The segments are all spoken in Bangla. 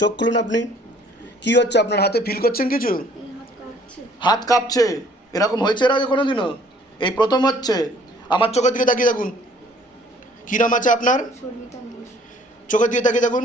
চোখ খুলুন আপনি কি হচ্ছে আপনার হাতে ফিল করছেন কিছু হাত কাঁপছে। এরকম হয়েছে এর আগে কোনোদিনও? এই প্রথম হচ্ছে। আমার চোখের দিকে তাকিয়ে দেখুন। কী নাম আছে আপনার? চোখের দিকে তাকিয়ে দেখুন।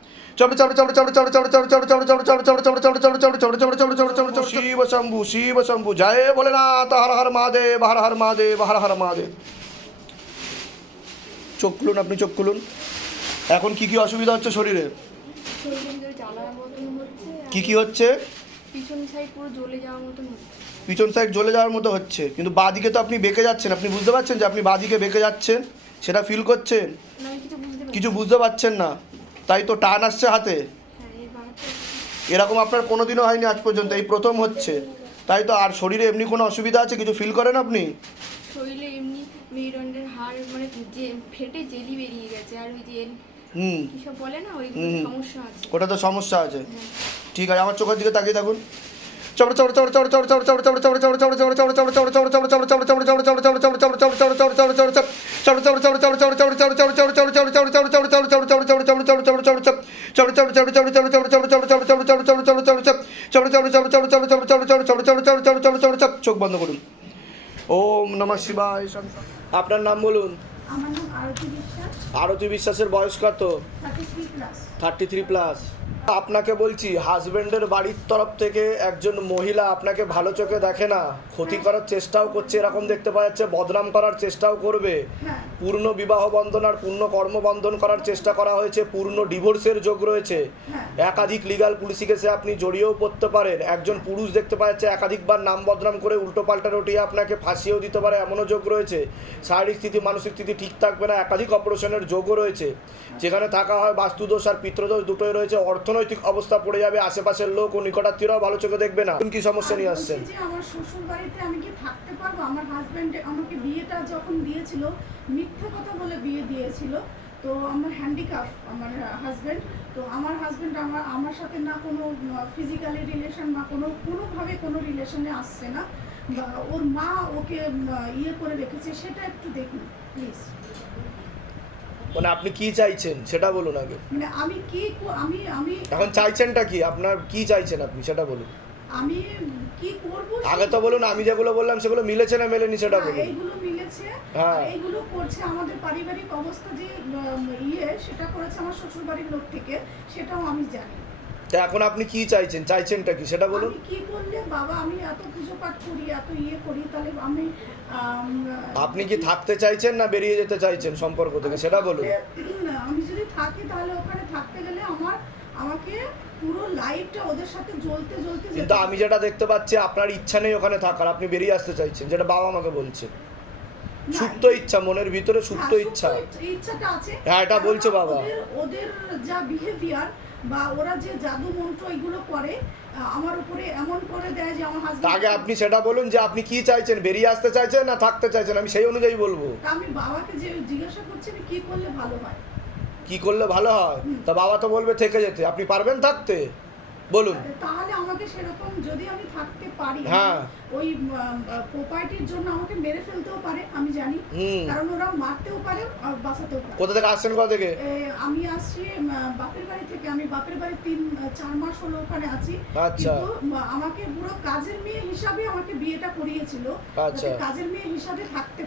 শিব শম্ভু শিব শম্ভু জয় ভোলেনাথ হর হর মহাদেব হর হর মহাদেব হর হর মহাদেব চোখ খুলুন আপনি চোখ খুলুন এখন কি কি অসুবিধা হচ্ছে শরীরে কি কি হচ্ছে পিছন সাইড জ্বলে যাওয়ার মতো হচ্ছে কিন্তু বাদিকে তো আপনি বেঁকে যাচ্ছেন আপনি বুঝতে পারছেন যে আপনি বাদিকে বেঁকে যাচ্ছেন সেটা ফিল করছেন কিছু বুঝতে পারছেন না তাই তো টান আসছে হাতে? এরকম আপনার কোনো দিনও হয়নি আজ পর্যন্ত? এই প্রথম হচ্ছে। তাই তো আর শরীরে এমনি কোনো অসুবিধা আছে? কিছু ফিল করেন আপনি? হুম। ওটা তো সমস্যা আছে। ঠিক আছে আমার চোখের দিকে তাকিয়ে থাকুন। চোখ বন্ধ করুন। ওম নম শিবাই আপনার নাম বলুন। আরতি বিশ্বাসের বয়স কত? থার্টি থ্রি প্লাস আপনাকে বলছি হাজবেন্ডের বাড়ির তরফ থেকে একজন মহিলা আপনাকে ভালো চোখে দেখে না। ক্ষতি করার চেষ্টাও করছে, এরকম দেখতে পাওয়া যাচ্ছে, বদনাম করার চেষ্টাও করবে। পূর্ণ বিবাহ বন্ধন আর পূর্ণ কর্মবন্ধন করার চেষ্টা করা হয়েছে, পূর্ণ ডিভোর্সের যোগ রয়েছে। একাধিক লিগাল পুলিশি কেসে আপনি জড়িয়েও পড়তে পারেন। একজন পুরুষ দেখতে পাওয়া যাচ্ছে, একাধিকবার নাম বদনাম করে উল্টো পাল্টা রটিয়ে আপনাকে ফাঁসিয়েও দিতে পারে, এমনও যোগ রয়েছে। শারীরিক স্থিতি, মানসিক স্থিতি ঠিক থাকবে না, একাধিক অপারেশনের যোগও রয়েছে। যেখানে থাকা হয় বাস্তুদোষ আর পিত্রদোষ দুটোই রয়েছে, অর্থনৈতিক অবস্থা পড়ে যাবে, আশেপাশের লোক ও নিকটাত্মীয়রাও ভালো চোখে দেখবে না। কি সমস্যা নিয়ে আসছেন? আমার শ্বশুর বাড়িতে আমি কি থাকতে পারব? আমার হাজবেন্ড আমাকে বিয়েটা যখন দিয়েছিল, মিথ্যে কথা বলে বিয়ে দিয়েছিল, তো আমার হ্যান্ডিক্যাপ আমার হাজবেন্ড তো আমার হাজবেন্ড আমার আমার সাথে না কোনো ফিজিক্যালি রিলেশন না কোনো, কোনোভাবে কোনো রিলেশনে আসছে না। বা ওর মা ওকে ইয়ে করে রেখেছে, সেটা একটু দেখুন প্লিজ মানে আপনি কি চাইছেন? সেটা বলুন আগে। মানে আমি কি আমি আমি এখন চাইছেনটা কি? আপনার কি চাইছেন আপনি? সেটা বলুন। আমি কি করব আগে তো বলুন আমি যেগুলো বললাম সেগুলো মিলেছে না মেলেনি সেটা বলুন। এইগুলো মিলেছে। হ্যাঁ। এইগুলো করছে আমাদের পারিবারিক অবস্থা যে ইয়ে সেটা করেছে আমার শ্বশুর বাড়ির লোক থেকে সেটাও আমি জানি। তা এখন আপনি কি চাইছেন? চাইছেনটা কি? সেটা বলুন। কি করলে বাবা আমি এত পুজো পাঠ করি এত ইয়ে করি তাহলে আমি আপনি কি থাকতে চাইছেন না বেরিয়ে যেতে চাইছেন সম্পর্ক থেকে? সেটা বলুন। আমি যদি থাকি তাহলে ওখানে থাকতে গেলে আমার আমাকে পুরো লাইফটা ওদের সাথে জ্বলতে জ্বলতে কিন্তু আমি যেটা দেখতে পাচ্ছি আপনার ইচ্ছা নেই ওখানে থাকার। আপনি বেরিয়ে আসতে চাইছেন যেটা বাবা আমাকে বলছে। সুপ্ত ইচ্ছা মনের ভিতরে সুপ্ত ইচ্ছা। ইচ্ছাটা আছে। হ্যাঁ, এটা বলছে বাবা। ওদের যা বিহেভিয়ার বা ওরা যে জাদু মন্ত্র এগুলো করে আমার উপরে এমন করে দেয় যে আমার হাজবেন্ড আগে আপনি সেটা বলুন যে আপনি কি চাইছেন বেরিয়ে আসতে চাইছেন না থাকতে চাইছেন? আমি সেই অনুযায়ী বলব। আমি বাবাকে যে জিজ্ঞাসা করছি কি করলে ভালো হয়। কি করলে ভালো হয়? তা বাবা তো বলবে থেকে যেতে। আপনি পারবেন থাকতে? বলুন। তাহলে আমাকে সেরকম যদি আমি থাকতে পারি হ্যাঁ। ওই প্রপার্টির জন্য আমাকে মেরে ফেলতেও পারে আমি জানি। কারণ ওরা মারতেও পারে আর বাঁচাতেও পারে। কোথা থেকে আসছেন কোথা থেকে? আমি আসছি বাপের বাড়ি থেকে। আমি বাপের বাড়ি তিন চার মাস হলো ওখানে আছি। আচ্ছা। কিন্তু আমাকে পুরো কাজের মেয়ে হিসাবে আমাকে বিয়েটা করিয়েছিল। আচ্ছা। কাজের মেয়ে হিসাবে থাকতে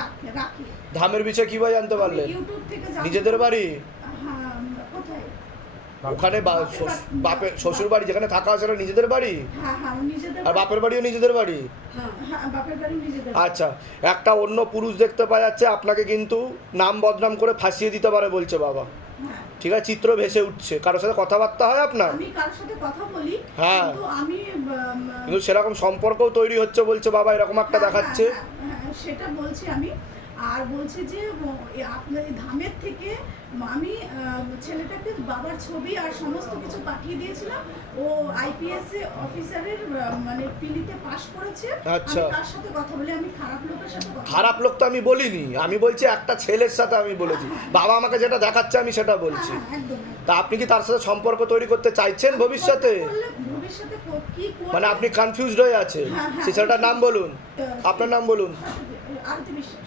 রাখে রাখি। ধামের বিষয়ে কীভাবে জানতে পারলেন? ইউটিউব থেকে নিজেদের বাড়ি? ওখানে বাপের শ্বশ- শ্বশুর বাড়ি যেখানে থাকা আছে সেটা নিজেদের বাড়ি? আর বাপের বাড়িও নিজেদের বাড়ি? আচ্ছা একটা অন্য পুরুষ দেখতে পাওয়া যাচ্ছে আপনাকে কিন্তু নাম বদনাম করে ফাঁসিয়ে দিতে পারে বলছে বাবা। হ্যাঁ। ঠিক আছে চিত্র ভেসে উঠছে। কারোর সাথে কথাবার্তা হয় আপনার? আমি কার সাথে কথা বলি হ্যাঁ। কিন্তু আমি কিন্তু সেরকম সম্পর্কও তৈরি হচ্ছে বলছে বাবা এরকম একটা হ্যাঁ, দেখাচ্ছে। হ্যাঁ, হ্যাঁ, সেটা বলছি আমি। আর বলছি যে আপনার ধামের থেকে আমি ছেলেটাকে বাবার ছবি আর সমস্ত কিছু পাঠিয়ে দিয়েছিলাম। ও আইপিএস অফিসারের মানে পিলিতে পাশ করেছে। আচ্ছা। তার সাথে কথা বলি আমি খারাপ লোকের সাথে কথা খারাপ লোক তো আমি বলিনি। আমি বলছি একটা ছেলের সাথে আমি বলেছি। বাবা আমাকে যেটা দেখাচ্ছে আমি সেটা বলছি। হ্যাঁ, হ্যাঁ। তা আপনি কি তার সাথে সম্পর্ক তৈরি করতে চাইছেন ভবিষ্যতে? ভবিষ্যতে কি? মানে আপনি কনফিউজড হয়ে আছে হ্যাঁ, হ্যাঁ। সে ছেলেটার নাম বলুন। আপনার নাম বলুন। আরতি বিশ্বাস।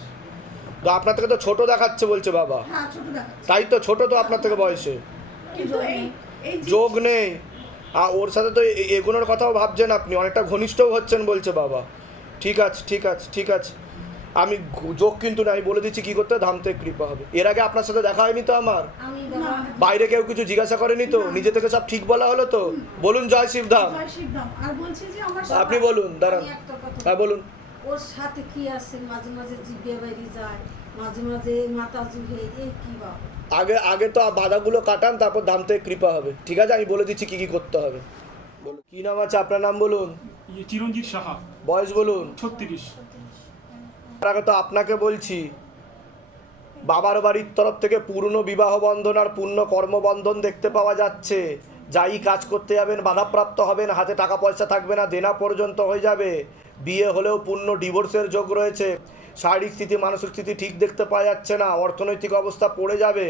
তো আপনার থেকে তো ছোট দেখাচ্ছে বলছে বাবা। হ্যাঁ তাই তো ছোট তো আপনার থেকে বয়সে। যোগ নেই। আর ওর সাথে তো এ- এগোনোর কথাও ভাবছেন আপনি অনেকটা ঘনিষ্ঠও হচ্ছেন বলছে বাবা। ঠিক আছে ঠিক আছে ঠিক আছে। আমি যোগ কিন্তু না আমি বলে দিচ্ছি কি করতে ধামতে কৃপা হবে। এর আগে আপনার সাথে দেখা হয়নি তো আমার? বাইরে কেউ কিছু জিজ্ঞাসা করেনি তো? নিজে থেকে সব ঠিক বলা হলো তো? বলুন জয় শিবধাম। আপনি বলুন দাঁড়ান। হ্যাঁ বলুন। ওর সাথে কি আছে? মাঝে মাঝে জিভে বাইরে যায় মাঝে মাঝে মাথা জুড়ে এই কি বাবা? আগে আগে তো বাধাগুলো কাটান তারপর দাম থেকে কৃপা হবে। ঠিক আছে আমি বলে দিচ্ছি কি কি করতে হবে। বলুন কি নাম আছে আপনার নাম বলুন? ইয়ে চিরঞ্জিত সাহা। বয়স বলুন? ছত্রিশ। তার আগে তো আপনাকে বলছি বাবার বাড়ির তরফ থেকে পূর্ণ বিবাহ বন্ধন আর পূর্ণ কর্মবন্ধন দেখতে পাওয়া যাচ্ছে। যাই কাজ করতে যাবেন, বাধাপ্রাপ্ত হবেন, হাতে টাকা পয়সা থাকবে না, দেনা পর্যন্ত হয়ে যাবে। বিয়ে হলেও পূর্ণ ডিভোর্সের যোগ রয়েছে। শারীরিক স্থিতি, মানসিক স্থিতি ঠিক দেখতে পাওয়া যাচ্ছে না, অর্থনৈতিক অবস্থা পড়ে যাবে।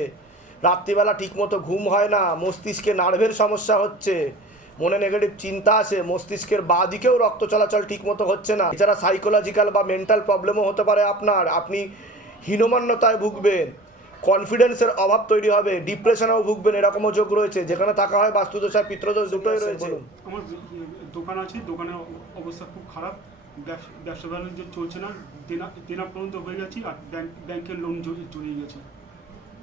রাত্রিবেলা ঠিকমতো ঘুম হয় না, মস্তিষ্কে নার্ভের সমস্যা হচ্ছে। মনে নেগেটিভ চিন্তা আসে, মস্তিষ্কের বাঁ দিকেও রক্ত চলাচল ঠিকমতো হচ্ছে না। এছাড়া সাইকোলজিক্যাল বা মেন্টাল প্রবলেমও হতে পারে আপনার। আপনি হীনমান্যতায় ভুগবেন। কনফিডেন্সের অভাব তৈরি হবে ডিপ্রেশনেও ভুগবেন এরকমও যোগ রয়েছে যেখানে থাকা হয় বাস্তুদোষ আর পিত্রদোষ দুটোই রয়েছে। আমার দোকান আছে দোকানের অবস্থা খুব খারাপ ব্যবস- ব্যবসা বাণিজ্য চলছে না দেনা দেনা পর্যন্ত হয়ে গেছি আর ব্যাংক ব্যাংকের লোন জড়িয়ে গেছে।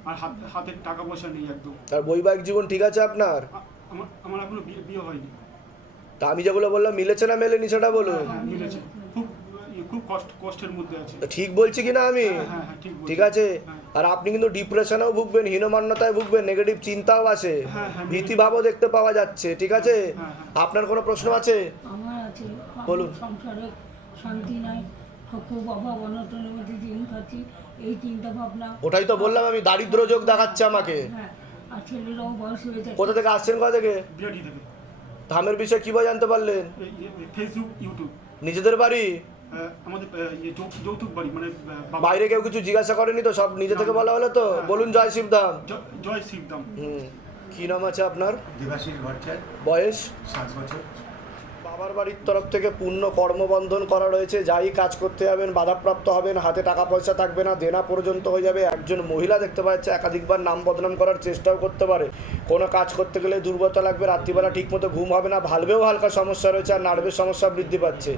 আর হাত হাতে টাকা পয়সা নেই একদম। আর বৈবাহিক জীবন ঠিক আছে আপনার? আমার আমার এখনও বিয়ে বিয়ে হয়নি। তা আমি যেগুলো বললাম মিলেছে না মেলেনি সেটা বলুন? হ্যাঁ মিলেছে। খুব ইয়ে, খুব কষ্ট কষ্টের মধ্যে আছে। তা ঠিক বলছি কি না আমি? হ্যাঁ, হ্যাঁ, হ্যাঁ, ঠিক ঠিক আছে। হ্যাঁ। আর আপনি কিন্তু ডিপ্রেশনেও ভুগবেন হীনমান্যতায় ভুগবেন নেগেটিভ চিন্তাও আছে হ্যাঁ, হ্যাঁ, ভীতিভাবও দেখতে পাওয়া যাচ্ছে ঠিক আছে? হ্যাঁ। আপনার কোনো প্রশ্ন আছে? বলুন। সংসারে শান্তি নাই খুব অভাব অনটনের মধ্যে দিন খাচ্ছি এই চিন্তা ভাবনা। ওটাই তো বললাম আমি দারিদ্র যোগ দেখাচ্ছে আমাকে। কোথা থেকে আসছেন কোথা থেকে? ধামের বিষয়ে কীভাবে জানতে পারলেন? ফেসবুক ইউটিউব নিজেদের বাড়ি? আমাদের ইয়ে যৌ- যৌতুক বাড়ি মানে বাইরে কেউ কিছু জিজ্ঞাসা করেনি তো? সব নিজে থেকে বলা হলো তো? বলুন জয় শিবধাম। জ- জয় শিবদাম হুম। কি নাম আছে আপনার? দেবাশিস ভট্টাচার্য। বয়স? সাত বছর। বাবার বাড়ির তরফ থেকে পূর্ণ কর্মবন্ধন করা রয়েছে। যাই কাজ করতে যাবেন বাধাপ্রাপ্ত হবেন হাতে টাকা পয়সা থাকবে না দেনা পর্যন্ত হয়ে যাবে। একজন মহিলা দেখতে পাচ্ছে একাধিকবার নাম বদনাম করার চেষ্টাও করতে পারে। কোনো কাজ করতে গেলে দুর্বলতা লাগবে রাত্রিবেলা ঠিকমতো ঘুম হবে না ভালবেও হালকা সমস্যা রয়েছে আর নার্ভের সমস্যা বৃদ্ধি পাচ্ছে।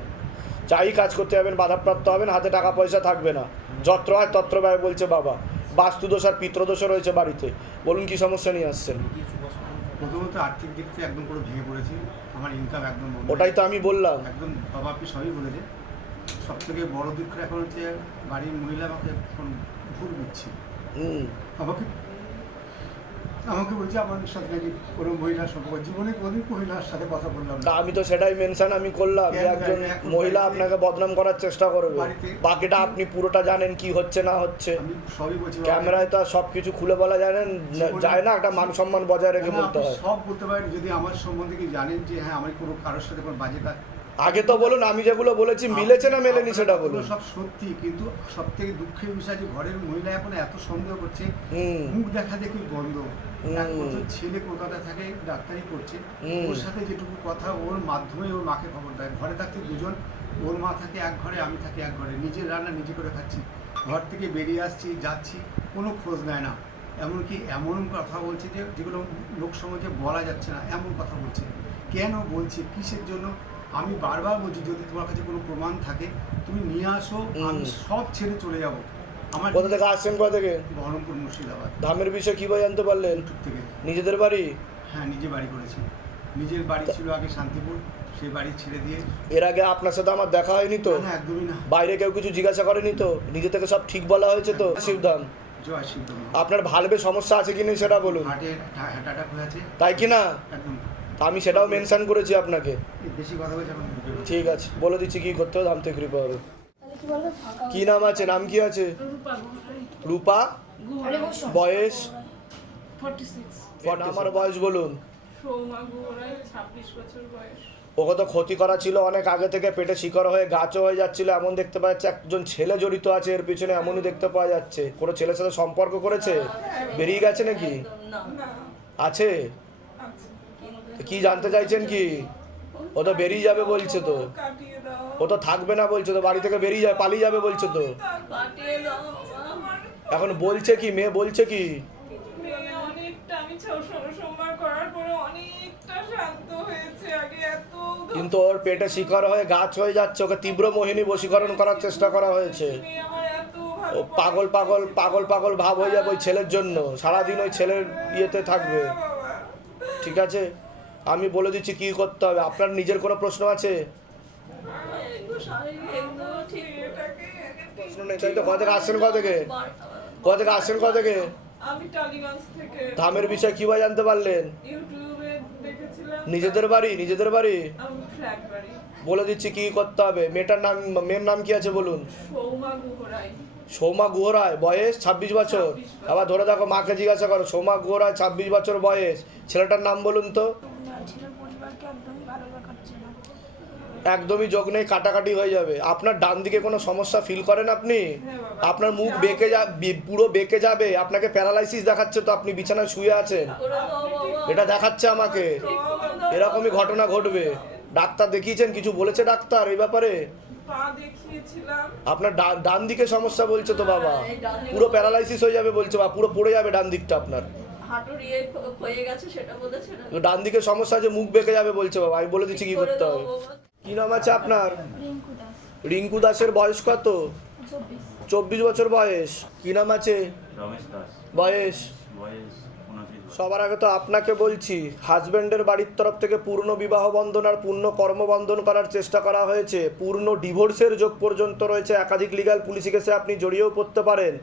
যাই কাজ করতে যাবেন বাধাপ্রাপ্ত হবেন হাতে টাকা পয়সা থাকবে না। যত্র হয় তত্র ব্যয় বলছে বাবা। বাস্তুদোষ আর পিত্রদোষও রয়েছে বাড়িতে। বলুন কি সমস্যা নিয়ে আসছেন? প্রথমত আর্থিক দিক থেকে একদম পুরো ভেঙে পড়েছি। আমার ইনকাম একদম ওটাই তো আমি বললাম। একদম বাবা আপনি সবই বলেছে সব থেকে বড় দুঃখ এখন হচ্ছে বাড়ির মহিলা আমাকে এখন ভুল হুম। আমাকে আমাকে বলছে আমার সাথে নাকি কোনো মহিলার সম্পর্ক জীবনে কোনোদিন মহিলার সাথে কথা বললাম না। আমি তো সেটাই মেনশন আমি করলাম যে একজন মহিলা আপনাকে বদনাম করার চেষ্টা করবে। বাকিটা আপনি পুরোটা জানেন কি হচ্ছে না হচ্ছে। সবই বলছি ক্যামেরায় তো আর সব কিছু খুলে বলা জানেন যায় না একটা মান সম্মান বজায় রেখে বলতে হয়। সব বলতে পারেন যদি আমার সম্বন্ধে কি জানেন যে হ্যাঁ আমি কোনো কারোর সাথে কোনো বাজে কাজ আগে তো বলুন আমি যেগুলো বলেছি মিলেছে না মেলেনি সেটা বলুন। সব সত্যি কিন্তু সব থেকে দুঃখের বিষয় যে ঘরের মহিলা এখন এত সন্দেহ করছে মুখ দেখা দেখি বন্ধ। ছেলে কলকাতা থাকে ডাক্তারি করছে ওর সাথে যেটুকু কথা ওর মাধ্যমে ওর মাকে খবর দেয়। ঘরে থাকতে দুজন ওর মা থাকে এক ঘরে আমি থাকি এক ঘরে। নিজের রান্না নিজে করে খাচ্ছি। ঘর থেকে বেরিয়ে আসছি যাচ্ছি কোনো খোঁজ নেয় না। এমনকি এমন কথা বলছে যে যেগুলো লোক সমাজে বলা যাচ্ছে না এমন কথা বলছে। কেন বলছে? কিসের জন্য? আমি বারবার বলছি যদি তোমার কাছে কোনো প্রমাণ থাকে তুমি নিয়ে আসো আমি সব ছেড়ে চলে যাব। আমার কোথা থেকে? আসছেন কোথা থেকে? বহরমপুর মুর্শিদাবাদ। ধামের বিষয়ে কীভাবে জানতে পারলেন? থেকে। নিজেদের বাড়ি? হ্যাঁ নিজে বাড়ি করেছি। নিজের বাড়ি ছিল আগে শান্তিপুর সেই বাড়ি ছেড়ে দিয়ে। এর আগে আপনার সাথে আমার দেখা হয়নি তো? না, একদমই না। বাইরে কেউ কিছু জিজ্ঞাসা করেনি তো? নিজে থেকে সব ঠিক বলা হয়েছে তো? শিবধাম জয় সিদ্ধ আপনার ভালবে সমস্যা আছে কি নেই সেটা বলুন। হার্টে হার্ট অ্যাটাক হয়েছে তাই কি না একদম। তা আমি সেটাও মেনশন করেছি আপনাকে বেশি কথা। ঠিক আছে বলে দিচ্ছি কি করতে হবে ধাম থেকে কৃপা হবে তাহলে কি নাম আছে নাম কি আছে রূপা বয়স আমার বয়স বলুন সৌমা গুহরায় ছাব্বিশ বছর বয়স ওকে তো ক্ষতি করা ছিল অনেক আগে থেকে পেটে শিকড় হয়ে গাছও হয়ে যাচ্ছিল এমন দেখতে পাওয়া যাচ্ছে একজন ছেলে জড়িত আছে এর পিছনে এমনই দেখতে পাওয়া যাচ্ছে কোনো ছেলের সাথে সম্পর্ক করেছে বেরিয়ে গেছে নাকি আছে কি জানতে চাইছেন কি? ও তো বেরিয়ে যাবে বলছে তো। ও তো থাকবে না বলছে তো বাড়ি থেকে বেরিয়ে যাবে পালিয়ে যাবে বলছে তো। এখন বলছে কি মেয়ে বলছে কি? কিন্তু ওর পেটে শিকড় হয়ে গাছ হয়ে যাচ্ছে ওকে তীব্র মোহিনী বশীকরণ করার চেষ্টা করা হয়েছে। ও পাগল পাগল পাগল পাগল ভাব হয়ে যাবে ওই ছেলের জন্য। সারাদিন ওই ছেলের ইয়েতে থাকবে। ঠিক আছে? আমি বলে দিচ্ছি কি করতে হবে? আপনার নিজের কোনো প্রশ্ন আছে? কোথা থেকে আসছেন কোথা থেকে? কোথা থেকে আসছেন কোথা থেকে? ধামের বিষয়ে কীভাবে জানতে পারলেন? নিজেদের বাড়ি নিজেদের বাড়ি? বলে দিচ্ছি কি করতে হবে? মেয়েটার নাম মেয়ের নাম কি আছে বলুন? সৌমা গুহরায় বয়স ছাব্বিশ বছর। আবার ধরে দেখো মাকে জিজ্ঞাসা করো সৌমা গুহরায় ছাব্বিশ বছর বয়স। ছেলেটার নাম বলুন তো? একদমই যোগ নেই কাটাকাটি হয়ে যাবে। আপনার ডান দিকে কোনো সমস্যা ফিল করেন আপনি? হ্যাঁ আপনার মুখ বেঁকে যা পুরো বেঁকে যাবে। আপনাকে প্যারালাইসিস দেখাচ্ছে তো আপনি বিছানায় শুয়ে আছেন। এটা দেখাচ্ছে আমাকে। এরকমই ঘটনা ঘটবে। ডাক্তার দেখিয়েছেন কিছু বলেছে ডাক্তার এই ব্যাপারে? পা দেখিয়েছিলাম। আপনার ডান দিকে সমস্যা বলছে তো বাবা। পুরো প্যারালাইসিস হয়ে যাবে বলছে বা পুরো পড়ে যাবে ডান দিকটা আপনার। হাঁটুর ইয়ে খ- গেছে সেটা বলেছে না। ডান দিকে সমস্যা আছে মুখ বেঁকে যাবে বলছে বাবা। আমি বলে দিচ্ছি কি করতে হবে। কি নাম আছে আপনার? রিঙ্কু দাসের বয়স কত? চব্বিশ। বছর বয়স। কি নাম আছে? রমেশ দাস। বয়স সবার আগে তো আপনাকে বলছি হাজব্যান্ডের বাড়ির তরফ থেকে পূর্ণ বিবাহ বন্ধন আর পূর্ণ কর্মবন্ধন করার চেষ্টা করা হয়েছে। পূর্ণ ডিভোর্সের যোগ পর্যন্ত রয়েছে একাধিক লিগাল পুলিশ কেসে আপনি জড়িয়েও পড়তে পারেন।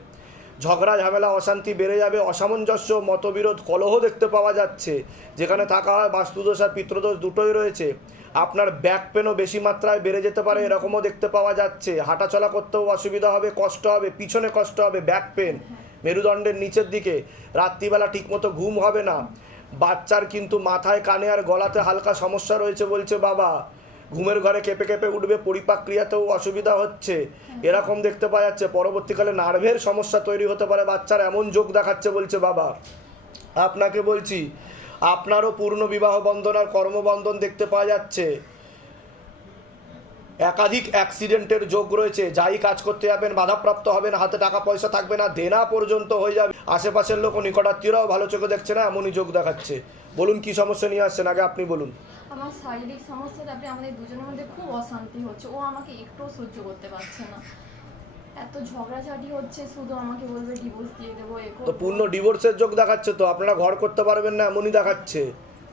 ঝগড়া, ঝামেলা, অশান্তি বেড়ে যাবে, অসামঞ্জস্য, মতবিরোধ, কলহ দেখতে পাওয়া যাচ্ছে। যেখানে থাকা হয় বাস্তুদোষ আর পিতৃদোষ দুটোই রয়েছে। আপনার ব্যাক পেনও বেশি মাত্রায় বেড়ে যেতে পারে, এরকমও দেখতে পাওয়া যাচ্ছে। হাঁটাচলা করতেও অসুবিধা হবে, কষ্ট হবে, পিছনে কষ্ট হবে ব্যাক পেন মেরুদণ্ডের নিচের দিকে। রাত্রিবেলা ঠিকমতো ঘুম হবে না। বাচ্চার কিন্তু মাথায়, কানে আর গলাতে হালকা সমস্যা রয়েছে বলছে বাবা। ঘুমের ঘরে কেঁপে কেঁপে উঠবে, পরিপাক ক্রিয়াতেও অসুবিধা হচ্ছে। এরকম দেখতে পাওয়া যাচ্ছে, পরবর্তীকালে নার্ভের সমস্যা তৈরি হতে পারে, বাচ্চার এমন যোগ দেখাচ্ছে বলছে বাবা। আপনাকে বলছি, আপনারও পূর্ণ বিবাহ বন্ধন আর কর্মবন্ধন দেখতে পাওয়া যাচ্ছে। একাধিক অ্যাক্সিডেন্টের যোগ রয়েছে। যাই কাজ করতে যাবেন বাধাপ্রাপ্ত হবেন হাতে টাকা পয়সা থাকবে না দেনা পর্যন্ত হয়ে যাবে। আশেপাশের লোক নিকটাত্মীয়রাও ভালো চোখে দেখছে না এমনই যোগ দেখাচ্ছে। বলুন কি সমস্যা নিয়ে আসছেন? আগে আপনি বলুন। আমার শারীরিক সমস্যা তারপরে আমাদের দুজনের মধ্যে খুব অশান্তি হচ্ছে। ও আমাকে একটুও সহ্য করতে পারছে না। এত ঝগড়াঝাটি হচ্ছে শুধু আমাকে বলবে ডিভোর্স দিয়ে দেবো তো পূর্ণ ডিভোর্সের যোগ দেখাচ্ছে তো? আপনারা ঘর করতে পারবেন না এমনই দেখাচ্ছে।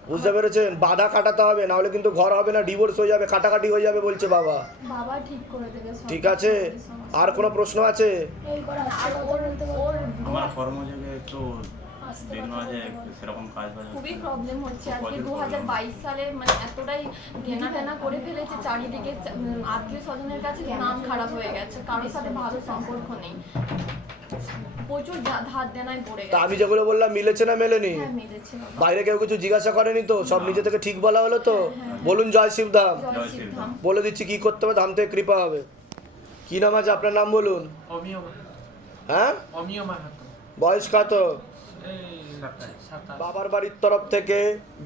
বুঝতে পেরেছেন? বাধা কাটাতে হবে নাহলে কিন্তু ঘর হবে না ডিভোর্স হয়ে যাবে কাটাকাটি হয়ে যাবে বলছে বাবা। বাবা ঠিক করে দেবে সব ঠিক আছে? আর কোনো প্রশ্ন আছে? আমার কর্মযোগে একটু বিঘ্ন আছে সেরকম কাজ বাজ খুবই প্রবলেম হচ্ছে। আজকে দু হাজার বাইশ সালে মানে এতটাই ঘেনা টেনা করে ফেলেছে চারিদিকে। আত্মীয় স্বজনের কাছে নাম খারাপ হয়ে গেছে কারোর সাথে ভালো সম্পর্ক নেই। প্রচুর যা- ধার দেনায় পড়ে গেছে আমি যেগুলো বললাম মিলেছে না মেলেনি? হ্যাঁ। বাইরে কেউ কিছু জিজ্ঞাসা করেনি তো? সব নিজে থেকে ঠিক বলা হলো তো? বলুন জয় শিবধাম জয় জয় বলে দিচ্ছি কি করতে হবে? ধাম থেকে কৃপা হবে। কি নাম আছে? আপনার নাম বলুন। হ্যাঁ? বয়স কত? বাবার বাড়ির তরফ থেকে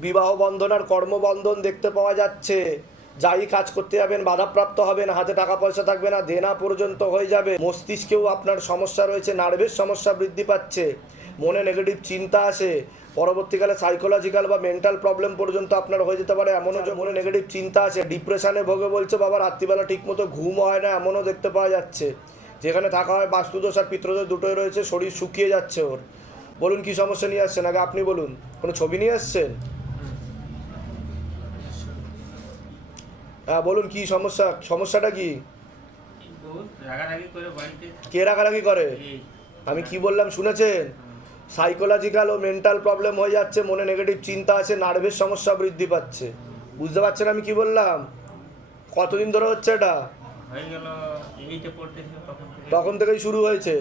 বিবাহ বন্ধন আর কর্মবন্ধন দেখতে পাওয়া যাচ্ছে। যাই কাজ করতে যাবেন, বাধাপ্রাপ্ত হবেন, হাতে টাকা পয়সা থাকবে না, দেনা পর্যন্ত হয়ে যাবে। মস্তিষ্কেও আপনার সমস্যা রয়েছে, নার্ভের সমস্যা বৃদ্ধি পাচ্ছে। মনে নেগেটিভ চিন্তা আসে। পরবর্তীকালে সাইকোলজিক্যাল বা মেন্টাল প্রবলেম পর্যন্ত আপনার হয়ে যেতে পারে, এমনও যে মনে নেগেটিভ চিন্তা আছে ডিপ্রেশনে ভোগে বলছে বাবা রাত্রিবেলা ঠিকমতো ঘুম হয় না, এমনও দেখতে পাওয়া যাচ্ছে। যেখানে থাকা হয় বাস্তুদোষ আর পিত্রদোষ দুটোই রয়েছে, শরীর শুকিয়ে যাচ্ছে ওর। বলুন কি সমস্যা নিয়ে আসছেন? আগে আপনি বলুন। কোনো ছবি নিয়ে আসছেন? হ্যাঁ বলুন কি সমস্যা? সমস্যাটা কি? কে রাগারাগি করে? আমি কি বললাম শুনেছেন? সাইকোলজিক্যাল ও মেন্টাল প্রবলেম হয়ে যাচ্ছে মনে নেগেটিভ চিন্তা আছে নার্ভের সমস্যা বৃদ্ধি পাচ্ছে। বুঝতে পারছেন আমি কি বললাম? কতদিন ধরে হচ্ছে এটা? হয়ে তখন থেকে। তখন থেকেই শুরু হয়েছে।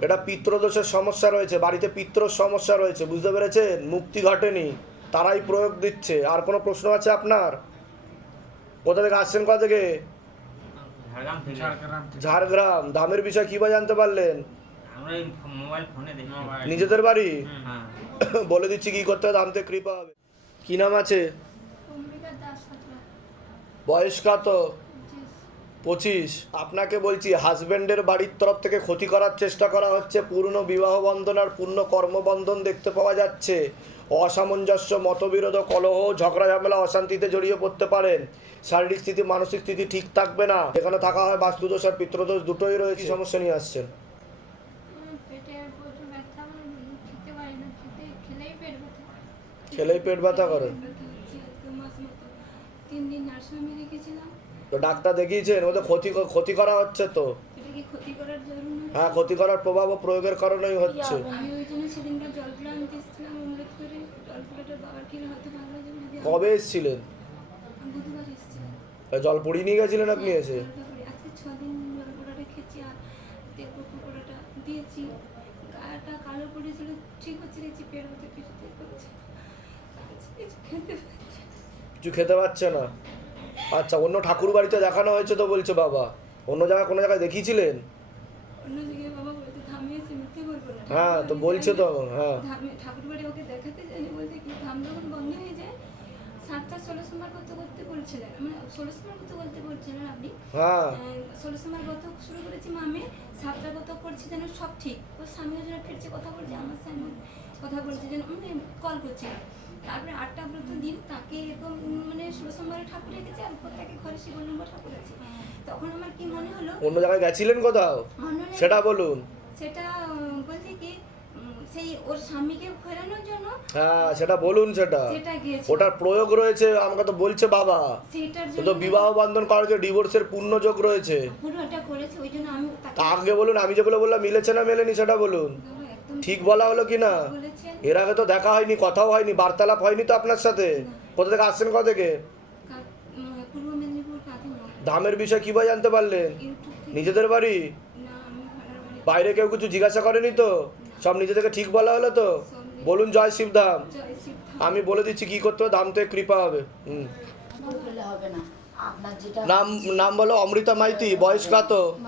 এটা পিত্রদোষের সমস্যা রয়েছে বাড়িতে পিত্র সমস্যা রয়েছে বুঝতে পেরেছেন? মুক্তি ঘটেনি তারাই প্রয়োগ দিচ্ছে আর কোনো প্রশ্ন আছে আপনার? কোথা থেকে আসছেন কোথা থেকে? ঝাড়গ্রাম দামের বিষয় কী বা জানতে পারলেন? আমরা এই মোবাইল ফোনে দেখি। নিজেদের বাড়ি? হ্যাঁ। বলে দিচ্ছি কি করতে হবে দাম থেকে কৃপা হবে। কি নাম আছে? বয়স কত? পঁচিশ। আপনাকে বলছি হাজবেন্ডের বাড়ির তরফ থেকে ক্ষতি করার চেষ্টা করা হচ্ছে। পূর্ণ বিবাহ বন্ধন আর পূর্ণ কর্মবন্ধন দেখতে পাওয়া যাচ্ছে। অসামঞ্জস্য মতবিরোধ কলহ ঝগড়া ঝামেলা অশান্তিতে জড়িয়ে পড়তে পারেন। শারীরিক স্থিতি মানসিক স্থিতি ঠিক থাকবে না। এখানে থাকা হয় বাস্তুদোষ আর পিত্রদোষ দুটোই রয়েছে। সমস্যা নিয়ে আসছেন। খেলেই ছেলেই পেট ব্যথা করে। তিন দিন নার্সিংহোমে রেখেছিলাম তো ডাক্তার দেখিয়েছেন ওদের ক্ষতি ক্ষতি করা হচ্ছে তো। হ্যাঁ ক্ষতি করার প্রভাব ও প্রয়োগের কারণেই হচ্ছে। হয়ে কবে এসেছিলেন? জল পড়িয়ে নিয়ে গেছিলেন আপনি এসে? তারপরে আজকে ছ দিন জলপোড়া রেখেছি আর তেল পোড়াটা দিয়েছি। গাটা কালো পড়েছিল ঠিক হচ্ছে দেখছি পেট ব্যথা কিছুতেই করছে কিছু খেতে পারছি না। আচ্ছা অন্য ঠাকুর বাড়িতে দেখানো হয়েছে তো বলছে বাবা। অন্য জায়গায় কোনো জায়গায় দেখিয়েছিলেন? হ্যাঁ তো বলছে তো হ্যাঁ। ঠাকুর বাড়ি ওকে দেখাতে জানি বলতে কি? ধাম যখন বন্ধ হয়ে যায় সাতটা ষোলো সোমবার করতে করতে বলছিলেন। মানে ষোলো সোমবার করতে বলতে বলছিলেন আপনি? হ্যাঁ। ষোলো সোমবার গত শুরু করেছি মামে সাতটা গত করছি যেন সব ঠিক। ও স্বামীও যেন ফিরছে কথা বলছে আমার স্বামী কথা বলছে যেন কল করছিলাম। তারপরে আটটা ব্রত দিন তাকে এরকম মানে ষোলো সোমবারে ঠাকুর রেখেছে আর উপর তাকে ঘরে শিব নম্বর ঠাকুর আছে। তখন আমার কি মনে হলো? অন্য জায়গায় গেছিলেন কোথাও? সেটা বলুন। সেটা বলছে কি সেই ওর স্বামীকে ফেরানোর জন্য হ্যাঁ সেটা বলুন সেটা। সেটা গিয়েছে ওটার প্রয়োগ রয়েছে আমাকে তো বলছে বাবা। সেটার তো জন্য তো বিবাহ বন্ধন করার যে ডিভোর্সের পূর্ণ যোগ রয়েছে পুরো করেছে ওই জন্য আমি তাকে আগে বলুন আমি যেগুলো বললাম মিলেছে না মেলেনি সেটা বলুন। ঠিক বলা হলো কি না? এর আগে তো দেখা হয়নি কথাও হয়নি বার্তালাপ হয়নি তো আপনার সাথে? কোথা থেকে আসছেন কোথা থেকে? দামের বিষয়ে কী জানতে পারলেন? নিজেদের বাড়ি? বাইরে কেউ কিছু জিজ্ঞাসা করেনি তো? সব নিজে থেকে ঠিক বলা হলো তো? বলুন জয় শিব আমি বলে দিচ্ছি কি করতে হবে? দাম থেকে কৃপা হবে। হুম। হবে না। আপনার যেটা নাম নাম বলো অমৃতা মাইতি বয়স কত?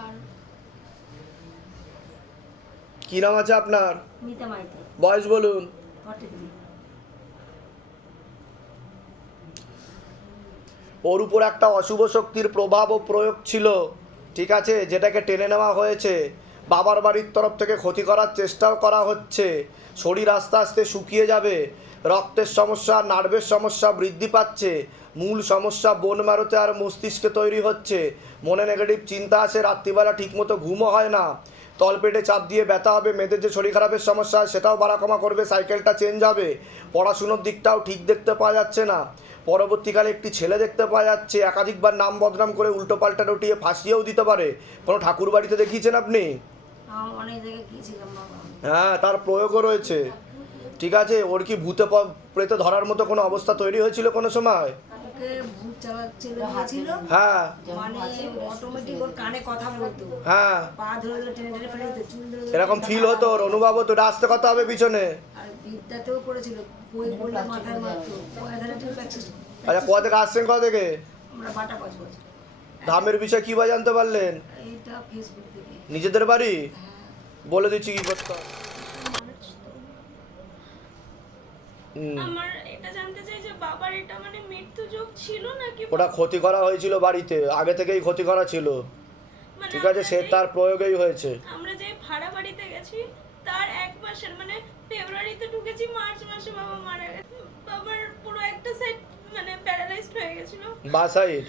কি নাম আছে আপনার? বয়স বলুন। ওর উপর একটা অশুভ শক্তির প্রভাব ও প্রয়োগ ছিল ঠিক আছে? যেটাকে টেনে নেওয়া হয়েছে। বাবার বাড়ির তরফ থেকে ক্ষতি করার চেষ্টাও করা হচ্ছে। শরীর আস্তে আস্তে শুকিয়ে যাবে। রক্তের সমস্যা নার্ভের সমস্যা বৃদ্ধি পাচ্ছে। মূল সমস্যা বোন মারোতে আর মস্তিষ্কে তৈরি হচ্ছে। মনে নেগেটিভ চিন্তা আসে রাত্রিবেলা ঠিকমতো ঘুমও হয় না। তলপেটে চাপ দিয়ে ব্যথা হবে মেয়েদের যে শরীর খারাপের সমস্যা সেটাও বাড়া কমা করবে সাইকেলটা চেঞ্জ হবে পড়াশুনোর দিকটাও ঠিক দেখতে পাওয়া যাচ্ছে না। পরবর্তীকালে একটি ছেলে দেখতে পাওয়া যাচ্ছে একাধিকবার নাম বদনাম করে উল্টো পাল্টা রটিয়ে ফাঁসিয়েও দিতে পারে। কোনো ঠাকুর বাড়িতে দেখিয়েছেন আপনি? হ্যাঁ তার প্রয়োগও রয়েছে। ঠিক আছে ওর কি ভূতে প্রেতে ধরার মতো কোনো অবস্থা তৈরি হয়েছিল কোনো সময়? ওকে ভূত চালাচ্ছিল দিয়েছিল। হ্যাঁ। মানে অটোমেটিক ওর কানে কথা বলতো। হ্যাঁ। পা ধরে ধরে টেনে টেনে ফেলে দিত চুল ধরে এরকম ফিল হতো ওর অনুভব হতো আসতে কথা হবে পিছনে। আর বিদ্যাতেও করেছিল বই বললে মাথায় মারতো। পয়া ধরে টেনে প্র্যাকটিস আচ্ছা কোথা থেকে আসছেন কোথা থেকে? আমরা বাটা বাজ বলছি ধামের বিষয়ে কী বা জানতে পারলেন? এইটা ফেসবুক থেকে। নিজেদের বাড়ি? বলে দিচ্ছি কি করতে হবে হুম, আমার এটা জানতে চাই যে বাবার এটা মানে মৃত্যু যোগ ছিল নাকি ওটা ক্ষতি করা হয়েছিল বাড়িতে আগে থেকেই ক্ষতি করা ছিল। মানে ঠিক আছে সে তার প্রয়োগেই হয়েছে। আমরা যে ভাড়া বাড়িতে গেছি তার এক মাসের মানে ফেব্রুয়ারিতে ঢুকেছি মার্চ মাসে বাবা মারা গেছে। বাবার পুরো একটা সাইড মানে প্যারালাইজড হয়ে গেছিল। বা সাইড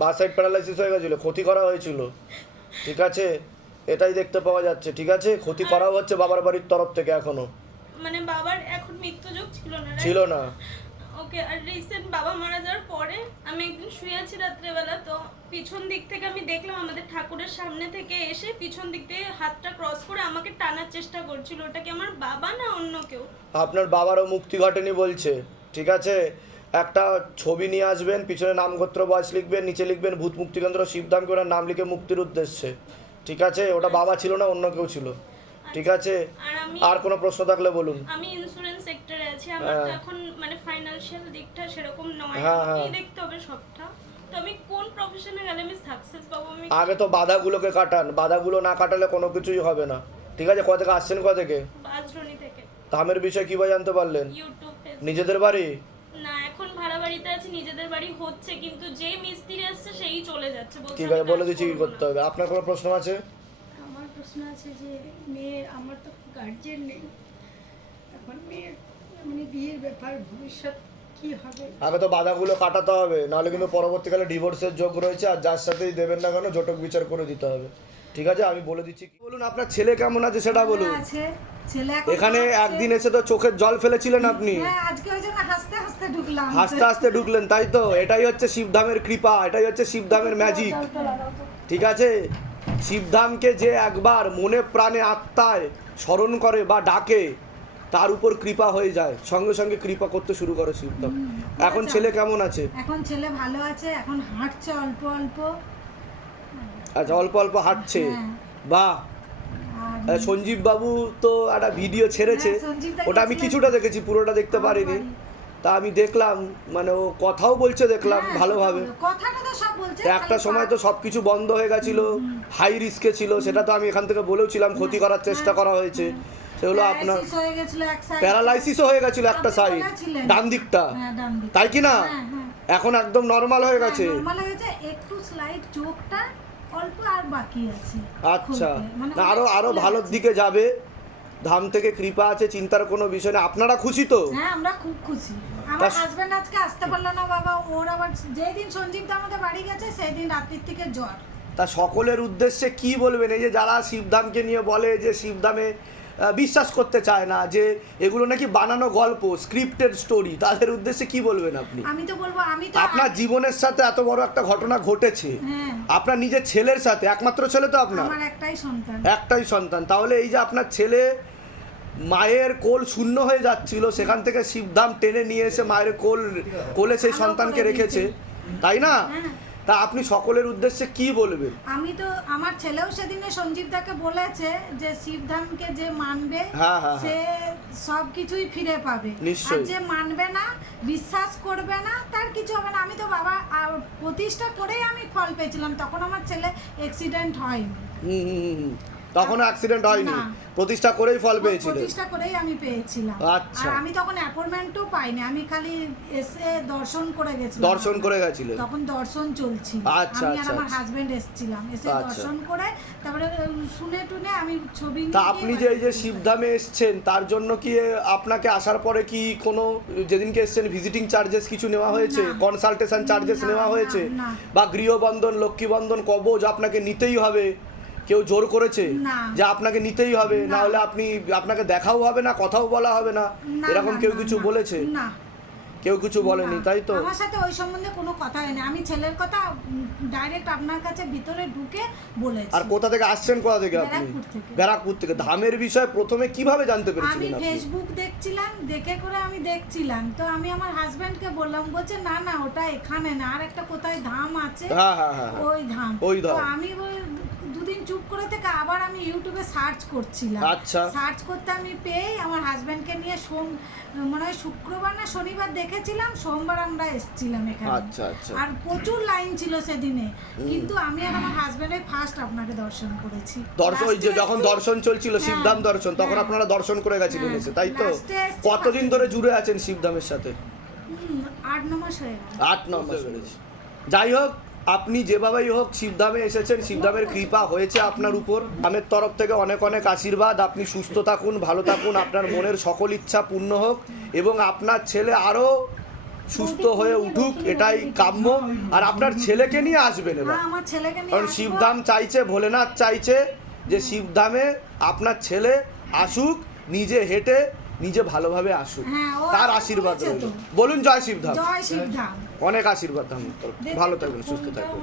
বা সাইড প্যারালাইসিস হয়ে গেছিল ক্ষতি করা হয়েছিল। ঠিক আছে এটাই দেখতে পাওয়া যাচ্ছে ঠিক আছে? ক্ষতি করা হচ্ছে বাবার বাড়ির তরফ থেকে এখনও। মানে বাবার এখন মৃত্যু যোগ ছিল না ছিল না। ওকে আর রিসেন্ট বাবা মারা যাওয়ার পরে আমি একদিন শুয়ে আছি রাত্রেবেলা তো পিছন দিক থেকে আমি দেখলাম আমাদের ঠাকুরের সামনে থেকে এসে পিছন দিক থেকে হাতটা ক্রস করে আমাকে টানার চেষ্টা করছিল। ওটা কি আমার বাবা না অন্য কেউ? আপনার বাবারও মুক্তি ঘটেনি বলছে ঠিক আছে? একটা ছবি নিয়ে আসবেন পিছনে নাম গোত্র বয়স লিখবেন নিচে লিখবেন ভূত মুক্তিকেন্দ্র শিবধামকে ওনার নাম লিখে মুক্তির উদ্দেশ্যে ঠিক আছে? ওটা বাবা ছিল না অন্য কেউ ছিল। ঠিক আছে? আর কোনো প্রশ্ন থাকলে বলুন। আমি ইন্স্যুরেন্স সেক্টরে আছি আমার তো হ্যাঁ। এখন মানে ফাইনান্সিয়াল দিকটা সেরকম নয়। হ্যাঁ, হ্যাঁ। দেখতে হবে সবটা। তো আমি কোন প্রফেশনে গেলে আমি সাকসেস পাবো আমি আগে তো বাধাগুলোকে কাটান। বাধাগুলো না কাটালে কোনো কিছুই হবে না। ঠিক আছে? কোথা থেকে আসছেন কোথা থেকে? বাজরনি থেকে। ধামের বিষয়ে কীভাবে জানতে পারলেন? ইউটিউব নিজেদের বাড়ি? না এখন ভাড়া বাড়িতে আছি নিজেদের বাড়ি হচ্ছে কিন্তু যে মিস্ত্রি আসছে সেই চলে যাচ্ছে। ঠিক আছে বলে দিচ্ছি কী করতে হবে। আপনার কোনো প্রশ্ন আছে? প্রশ্ন আছে যে মেয়ে আমার তো গার্জেন নেই এখন মেয়ের মানে বিয়ের ব্যাপার ভবিষ্যৎ কি হবে আগে তো বাধাগুলো কাটাতে হবে নাহলে কিন্তু পরবর্তীকালে ডিভোর্সের যোগ রয়েছে আর যার সাথেই দেবেন না কেন জটক বিচার করে দিতে হবে ঠিক আছে আমি বলে দিচ্ছি কি বলুন আপনার ছেলে কেমন আছে সেটা বলুন এখন একদিন এসে তো চোখের জল ফেলেছিলেন আপনি হ্যাঁ হাসতে হাসতে ঢুকলেন তাই তো এটাই হচ্ছে শিবধামের কৃপা এটাই হচ্ছে শিবধামের ম্যাজিক ঠিক আছে শিবধামকে যে একবার মনে প্রাণে আত্মায় স্মরণ করে বা ডাকে তার উপর কৃপা হয়ে যায়। সঙ্গে সঙ্গে কৃপা করতে শুরু করে শিবধাম। এখন ছেলে কেমন আছে? এখন ছেলে ভালো আছে এখন হাঁটছে অল্প অল্প। আচ্ছা অল্প অল্প হাঁটছে। বা বাহ। সঞ্জীব বাবু তো একটা ভিডিও ছেড়েছে। হ্যাঁ, ওটা আমি কিছুটা দেখেছি পুরোটা দেখতে পারিনি। তা আমি দেখলাম মানে ও কথাও বলছে দেখলাম হ্যাঁ, ভালোভাবে। একটা সময় তো সব কিছু বন্ধ হয়ে গেছিল হাই রিস্কে ছিল সেটা তো আমি এখান থেকে বলেওছিলাম ক্ষতি করার চেষ্টা করা হয়েছে। সেগুলো আপনার হয়ে প্যারালাইসিসও হয়ে গেছিল একটা সাইড ডান দিকটা। হ্যাঁ। তাই কি না? হ্যাঁ, হ্যাঁ। এখন একদম নর্মাল হয়ে গেছে। নরমাল হয়ে গেছে একটু স্লাইড চোখটা অল্প আর বাকি আছে আচ্ছা। মানে আরও আরও ভালোর দিকে যাবে। ধাম থেকে কৃপা আছে চিন্তার কোনো বিষয় না। আপনারা খুশি তো? হ্যাঁ আমরা খুব খুশি। আমার হাজবেন্ড আজকে আসতে পারল না বাবা। ওর আবার যেদিন সঞ্জীব দা আমাদের বাড়ি গেছে সেই দিন রাত্রির থেকে জ্বর। তা সকলের উদ্দেশ্যে কি বলবেন? এই যে যারা শিবধামকে নিয়ে বলে যে শিবধামে বিশ্বাস করতে চায় না যে এগুলো নাকি বানানো গল্প স্ক্রিপ্টেড স্টোরি তাদের উদ্দেশ্যে কি বলবেন আপনি? আমি তো বলব আমি তো আপনার জীবনের সাথে এত বড় একটা ঘটনা ঘটেছে। হ্যাঁ। আপনার নিজের ছেলের সাথে একমাত্র ছেলে তো আপনার? আমার একটাই সন্তান। একটাই সন্তান। তাহলে এই যে আপনার ছেলে মায়ের কোল শূন্য হয়ে যাচ্ছিল সেখান থেকে শিবধাম টেনে নিয়ে এসে মায়ের কোল কোলে সেই সন্তানকে রেখেছে। তাই না? হ্যাঁ তা আপনি সকলের উদ্দেশ্যে কি বলবেন? আমি তো আমার ছেলেও সেদিনে সঞ্জীব দাকে বলেছে যে শিবধামকে যে মানবে হ্যাঁ, হ্যাঁ, সে সব কিছুই ফিরে পাবে। আর। যে মানবে না বিশ্বাস করবে না তার কিছু হবে না। আমি তো বাবা প্রতিষ্ঠা করেই আমি ফল পেয়েছিলাম। তখন আমার ছেলে অ্যাক্সিডেন্ট হয়নি। তখন অ্যাক্সিডেন্ট হয়নি। প্রতিষ্ঠা করেই ফল পেয়েছিলেন প্রতিষ্ঠা করেই আমি পেয়েছিলাম। আচ্ছা। আর আমি তখন অ্যাপয়েন্টমেন্টও পাইনি। আমি খালি এসে দর্শন করে গেছিলাম। দর্শন করে গেছিলেন তখন দর্শন চলছিল। আচ্ছা, আমি আর আচ্ছা, আমার আচ্ছা। হাজবেন্ড এসেছিলাম। এসে আচ্ছা। দর্শন করে তারপরে শুনে টুনে আমি ছবি তা আপনি যে এই যে শিবধামে এসেছেন তার জন্য কি আপনাকে আসার পরে কি কোনো যেদিনকে এসেছেন ভিজিটিং চার্জেস কিছু নেওয়া হয়েছে? কনসালটেশন চার্জেস নেওয়া হয়েছে? বা গৃহবন্ধন লক্ষ্মীবন্ধন কবজ আপনাকে নিতেই হবে? কেউ জোর করেছে। যে আপনাকে নিতেই হবে না। হলে আপনি আপনাকে দেখাও হবে না কথাও বলা হবে না। এরকম কেউ কিছু বলেছে? না। কেউ কিছু বলেনি তাই তো? আমার সাথে ওই সম্বন্ধে কোনো কথা হয়নি আমি ছেলের কথা ডাইরেক্ট আপনার কাছে ভিতরে ঢুকে বলেছি। আর কোথা থেকে আসছেন কোথা থেকে আপনি? ব্যারাকপুর থেকে। ধামের বিষয়ে প্রথমে কীভাবে জানতে আমি পেরেছিলেন আপনি? ফেসবুক দেখছিলাম দেখে করে আমি দেখছিলাম। তো আমি আমার হাজবেন্ডকে বললাম বলছে না না ওটা এখানে না। আর একটা কোথায় ধাম আছে? হ্যাঁ হ্যাঁ হ্যাঁ হ্যাঁ। ওই ধাম। ওই তো ধাম। আমি দুদিন চুপ করে থেকে আবার আমি ইউটিউবে সার্চ করছিলাম। আচ্ছা। সার্চ করতে আমি পেয়ে আমার হাজবেন্ডকে নিয়ে সোম মনে হয় শুক্রবার না শনিবার দেখেছিলাম সোমবার আমরা এসেছিলাম এখানে। আচ্ছা, আচ্ছা। আর প্রচুর লাইন ছিল সেদিনে। কিন্তু আমি আর আমার হাজবেন্ডে ফার্স্ট আপনাকে দর্শন করেছি। দর্শন ওই যে যখন দর্শন চলছিল হ্যাঁ, শিবধাম দর্শন তখন হ্যাঁ। আপনারা দর্শন করে গেছিলেন হ্যাঁ, এসে তাই তো? কতদিন ধরে জুড়ে আছেন শিবধামের সাথে? আট ন মাস গেল। আট নম্বর যাই হোক আপনি যেভাবেই হোক শিবধামে এসেছেন শিবধামের কৃপা হয়েছে আপনার উপর। আমের তরফ থেকে অনেক অনেক আশীর্বাদ। আপনি সুস্থ থাকুন ভালো থাকুন আপনার মনের সকল ইচ্ছা পূর্ণ হোক এবং আপনার ছেলে আরও সুস্থ হয়ে উঠুক এটাই কাম্য। আর আপনার ছেলেকে নিয়ে আসবেন এবার। হ্যাঁ কারণ শিবধাম চাইছে ভোলেনাথ চাইছে যে শিবধামে আপনার ছেলে আসুক নিজে হেঁটে নিজে ভালোভাবে আসুক। হ্যাঁ, তার আশীর্বাদ রইল। বলুন জয় শিবধাম। জয় শিবধাম। অনেক আশীর্বাদ ধাম ভালো থাকবেন সুস্থ থাকবেন।